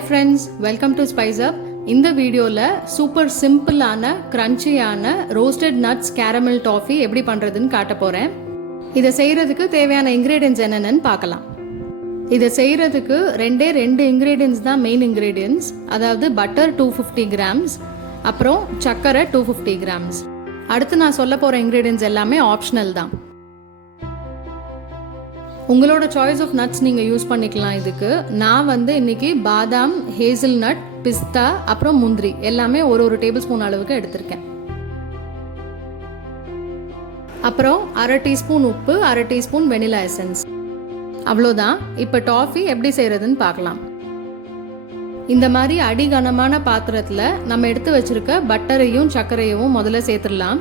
Hi friends, welcome to spice up. இந்த வீடியோவில் super சிம்பிளான கிரன்ச்சியான ரோஸ்டட் நட்ஸ் கேரமல் டாஃபி எப்படி பண்ணுறதுன்னு காட்ட போகிறேன். இதை செய்கிறதுக்கு தேவையான இன்க்ரீடியன்ஸ் என்னென்னு பார்க்கலாம். இதை செய்கிறதுக்கு ரெண்டு இன்க்ரீடியன்ஸ் தான் மெயின் இன்க்ரீடியன்ஸ். அதாவது பட்டர் 250 கிராம்ஸ், அப்புறம் சர்க்கரை 250 கிராம்ஸ். அடுத்து நான் சொல்ல போகிற இன்க்ரீடியன்ஸ் எல்லாமே ஆப்ஷனல் தான். உங்களோட சாய்ஸ் ஆஃப் நட்ஸ் நீங்கள் யூஸ் பண்ணிக்கலாம். இதுக்கு நான் இன்னைக்கு பாதாம், ஹேசல் நட், பிஸ்தா, அப்புறம் முந்திரி எல்லாமே ஒரு டேபிள் ஸ்பூன் அளவுக்கு எடுத்திருக்கேன். அப்புறம் அரை டீஸ்பூன் உப்பு, அரை டீஸ்பூன் வெனிலா எசன்ஸ். அவ்வளோதான். இப்போ டாஃபி எப்படி செய்கிறதுன்னு பார்க்கலாம். இந்த மாதிரி அடிகனமான பாத்திரத்தில் நம்ம எடுத்து வச்சிருக்க பட்டரையும் சர்க்கரையும் முதல்ல சேர்த்துடலாம்.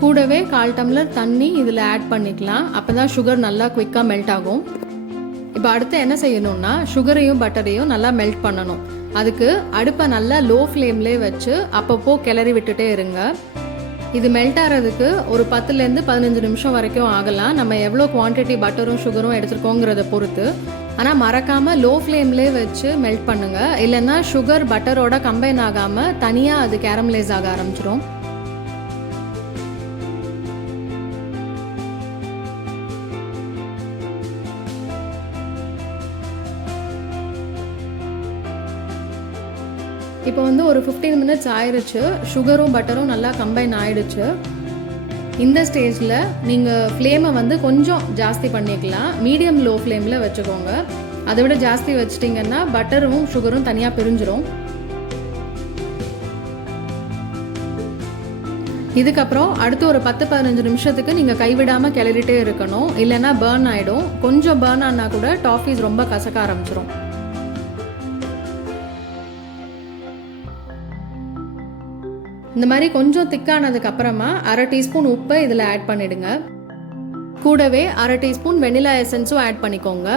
கூடவே 1/4 டம்ளர் தண்ணி இதில் ஆட் பண்ணிக்கலாம். அப்போ தான் சுகர் நல்லா குயிக்காக மெல்ட் ஆகும். இப்போ அடுத்து என்ன செய்யணும்னா, சுகரையும் பட்டரையும் நல்லா மெல்ட் பண்ணணும். அதுக்கு அடுப்பை நல்லா லோ ஃப்ளேம்லேயே வச்சு அப்பப்போ கிளறி விட்டுட்டே இருங்க. இது மெல்ட் ஆகிறதுக்கு ஒரு 10லேருந்து 15 நிமிஷம் வரைக்கும் ஆகலாம். நம்ம எவ்வளோ குவான்டிட்டி பட்டரும் சுகரும் எடுத்துருக்கோங்கிறத பொறுத்து. ஆனால் மறக்காமல் லோ ஃப்ளேம்லேயே வச்சு மெல்ட் பண்ணுங்கள். இல்லைன்னா சுகர் பட்டரோட கம்பைன் ஆகாமல் தனியாக அது கேரமலைஸ் ஆக ஆரம்பிச்சிடும். இப்போ ஒரு 15 மினிட்ஸ் ஆயிடுச்சு. சுகரும் பட்டரும் நல்லா கம்பைன் ஆயிடுச்சு. இந்த ஸ்டேஜில் நீங்கள் ஃப்ளேமை கொஞ்சம் ஜாஸ்தி பண்ணிக்கலாம். மீடியம் லோ ஃப்ளேமில் வச்சுக்கோங்க. அதை விட ஜாஸ்தி வச்சிட்டிங்கன்னா பட்டரும் சுகரும் தனியாக பிரிஞ்சிடும். இதுக்கப்புறம் அடுத்து ஒரு 10-15 நிமிஷத்துக்கு நீங்கள் கைவிடாமல் கிளறிட்டே இருக்கணும். இல்லைன்னா பர்ன் ஆகிடும். கொஞ்சம் பர்ன் ஆனால் கூட டாஃபீஸ் ரொம்ப கசக்க ஆரம்பிச்சிடும். இந்த மாதிரி கொஞ்சம் திக்கானதுக்கு அப்புறமா அரை டீஸ்பூன் உப்பை இதில் ஆட் பண்ணிடுங்க. கூடவே அரை டீஸ்பூன் வெனிலா எசன்ஸும் ஆட் பண்ணிக்கோங்க.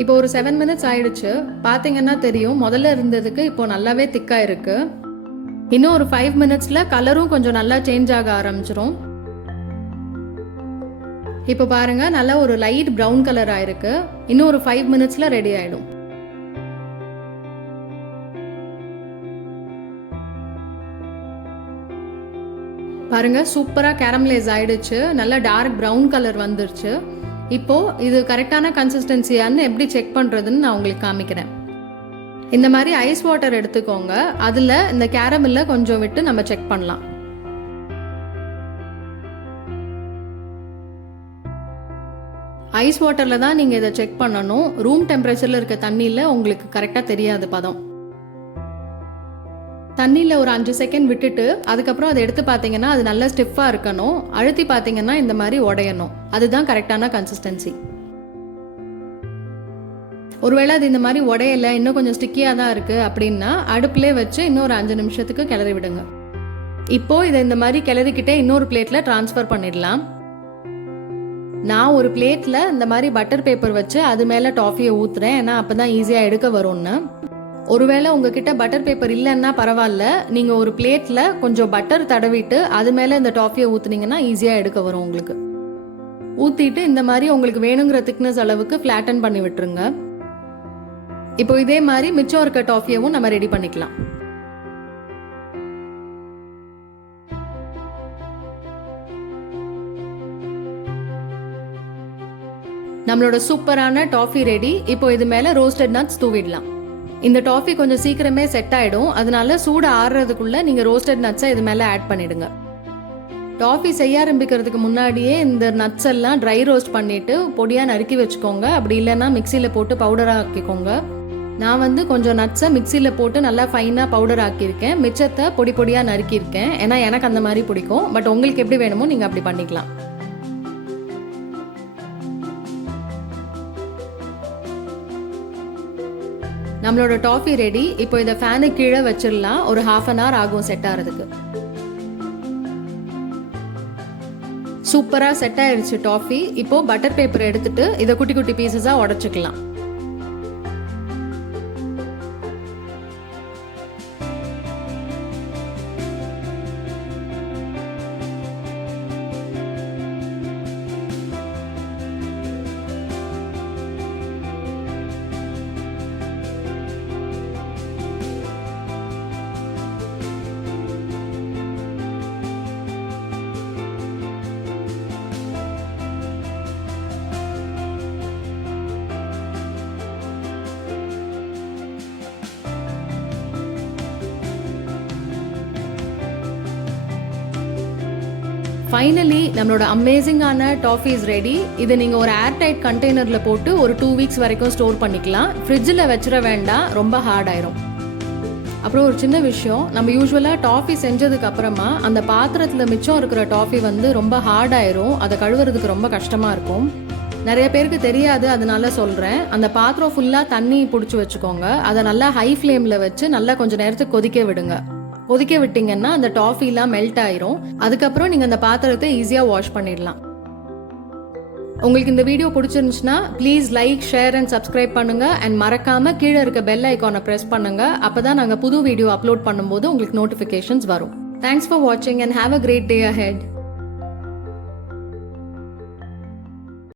இப்போ ஒரு 7 மினிட்ஸ் ஆயிடுச்சு. பார்த்தீங்கன்னா தெரியும், முதல்ல இருந்ததுக்கு இப்போ நல்லாவே திக்காக இருக்கு. இன்னும் ஒரு 5 மினிட்ஸில் கலரும் கொஞ்சம் நல்லா சேஞ்ச் ஆக ஆரம்பிச்சிரும். இப்போ பாருங்க, நல்லா ஒரு லைட் ப்ரௌன் கலர் ஆயிருக்கு. இன்னும் ஒரு 5 மினிட்ஸில் ரெடி ஆயிடும். பாருங்க, சூப்பராக கேரமலைஸ் ஆயிடுச்சு. நல்லா டார்க் ப்ரௌன் கலர் வந்துருச்சு. இப்போ இது கரெக்டான கன்சிஸ்டன்சியான்னு எப்படி செக் பண்ணுறதுன்னு நான் உங்களுக்கு காமிக்கிறேன். இந்த மாதிரி ஐஸ் வாட்டர் எடுத்துக்கோங்க. அதில் இந்த கேரமல்ல கொஞ்சம் விட்டு நம்ம செக் பண்ணலாம். ஐஸ் வாட்டரில் தான் நீங்கள் இதை செக் பண்ணணும். ரூம் டெம்பரேச்சரில் இருக்க தண்ணியில் உங்களுக்கு கரெக்டாக தெரியாது பதம். தண்ணியில் ஒரு 5 செகண்ட் விட்டுட்டு அதுக்கப்புறம் அதை எடுத்து பார்த்தீங்கன்னா அது நல்லா ஸ்டிஃபாக இருக்கணும். அழுத்தி பார்த்தீங்கன்னா இந்த மாதிரி உடையணும். அதுதான் கரெக்டான கன்சிஸ்டன்சி. ஒருவேளை அது இந்த மாதிரி உடையலை, இன்னும் கொஞ்சம் ஸ்டிக்கியாக தான் இருக்குது அப்படின்னா அடுப்பிலே வச்சு இன்னொரு 5 நிமிஷத்துக்கு கிளறி விடுங்க. இப்போது இதை இந்த மாதிரி கிளறிக்கிட்டே இன்னொரு பிளேட்டில் ட்ரான்ஸ்ஃபர் பண்ணிடலாம். நான் ஒரு பிளேட்டில் இந்த மாதிரி பட்டர் பேப்பர் வச்சு அது மேலே டாஃபியை ஊற்றுறேன். ஏன்னா அப்போ தான் ஈஸியாக எடுக்க வரும்னு. ஒருவேளை உங்ககிட்ட பட்டர் பேப்பர் இல்லைன்னா பரவாயில்ல, நீங்கள் ஒரு பிளேட்டில் கொஞ்சம் பட்டர் தடவிட்டு அது மேலே இந்த டாஃபியை ஊற்றுனீங்கன்னா ஈஸியாக எடுக்க வரும் உங்களுக்கு. ஊற்றிட்டு இந்த மாதிரி உங்களுக்கு வேணுங்கிற திக்னஸ் அளவுக்கு ஃப்ளாட்டன் பண்ணி விட்டுருங்க. இப்போ இதே மாதிரி மிச்சம் இருக்க டாஃபியவும் நம்ம ரெடி பண்ணிக்கலாம். நம்மளோட சூப்பரான டாஃபி ரெடி. இப்போ இது மேலே ரோஸ்டட் நட்ஸ் தூவிடலாம். இந்த டாஃபி கொஞ்சம் சீக்கிரமே செட் ஆகிடும். அதனால சூடு ஆறுறதுக்குள்ளே நீங்கள் ரோஸ்டட் நட்ஸை இது மேலே ஆட் பண்ணிடுங்க. டாஃபி செய்ய ஆரம்பிக்கிறதுக்கு முன்னாடியே இந்த நட்ஸ் எல்லாம் ட்ரை ரோஸ்ட் பண்ணிவிட்டு பொடியாக நறுக்கி வச்சுக்கோங்க. அப்படி இல்லைன்னா மிக்சியில் போட்டு பவுடராக ஆக்கிக்கோங்க. நான் கொஞ்சம் நட்ஸை மிக்சியில் போட்டு நல்லா ஃபைனாக பவுடர் ஆக்கியிருக்கேன். மிச்சத்தை பொடி பொடியாக நறுக்கியிருக்கேன். ஏன்னா எனக்கு அந்த மாதிரி பிடிக்கும். பட் உங்களுக்கு எப்படி வேணுமோ நீங்கள் அப்படி பண்ணிக்கலாம். நம்மளோட டாஃபி ரெடி. இப்போ இதை ஃபேனுக்கு கீழே வச்சிடலாம். ஒரு 1/2 hour ஆகும் செட் ஆகிறதுக்கு. சூப்பராக செட் ஆயிடுச்சு டாஃபி. இப்போ பட்டர் பேப்பர் எடுத்துட்டு இதை குட்டி குட்டி பீசஸாக உடச்சிக்கலாம். ஃபைனலி நம்மளோட அமேசிங்கான டாஃபி இஸ் ரெடி. இதை நீங்கள் ஒரு ஏர்டைட் கண்டெய்னரில் போட்டு ஒரு 2 வீக்ஸ் வரைக்கும் ஸ்டோர் பண்ணிக்கலாம். ஃப்ரிட்ஜில் வச்சிட வேண்டாம், ரொம்ப ஹார்ட் ஆயிரும். அப்புறம் ஒரு சின்ன விஷயம், நம்ம யூஸ்வலாக டாஃபி செஞ்சதுக்கு அப்புறமா அந்த பாத்திரத்தில் மிச்சம் இருக்கிற டாஃபி வந்து ரொம்ப ஹார்ட் ஆயிரும். அதை கழுவுறதுக்கு ரொம்ப கஷ்டமாக இருக்கும். நிறைய பேருக்கு தெரியாது, அதனால சொல்கிறேன். அந்த பாத்திரம் ஃபுல்லாக தண்ணி பிடிச்சி வச்சுக்கோங்க. அதை நல்லா ஹை ஃப்ளேமில் வச்சு நல்லா கொஞ்சம் நேரத்துக்கு கொதிக்க விடுங்க. கொதிக்க விட்டீங்கன்னா அந்த டாஃபிலாம் மெல்ட் ஆயிரும். அதுக்கப்புறம் நீங்கள் அந்த பாத்திரத்தை ஈஸியாக வாஷ் பண்ணிடலாம். உங்களுக்கு இந்த வீடியோ பிடிச்சிருந்துச்சுன்னா please like, share and subscribe பண்ணுங்க. அண்ட் மறக்காம கீழே இருக்க பெல் ஐக்கானை ப்ரெஸ் பண்ணுங்க. அப்பதான் நாங்கள் புது வீடியோ அப்லோட் பண்ணும்போது உங்களுக்கு நோட்டிஃபிகேஷன்ஸ் வரும். தேங்க்ஸ் ஃபார் வாட்சிங் and have a great day ahead.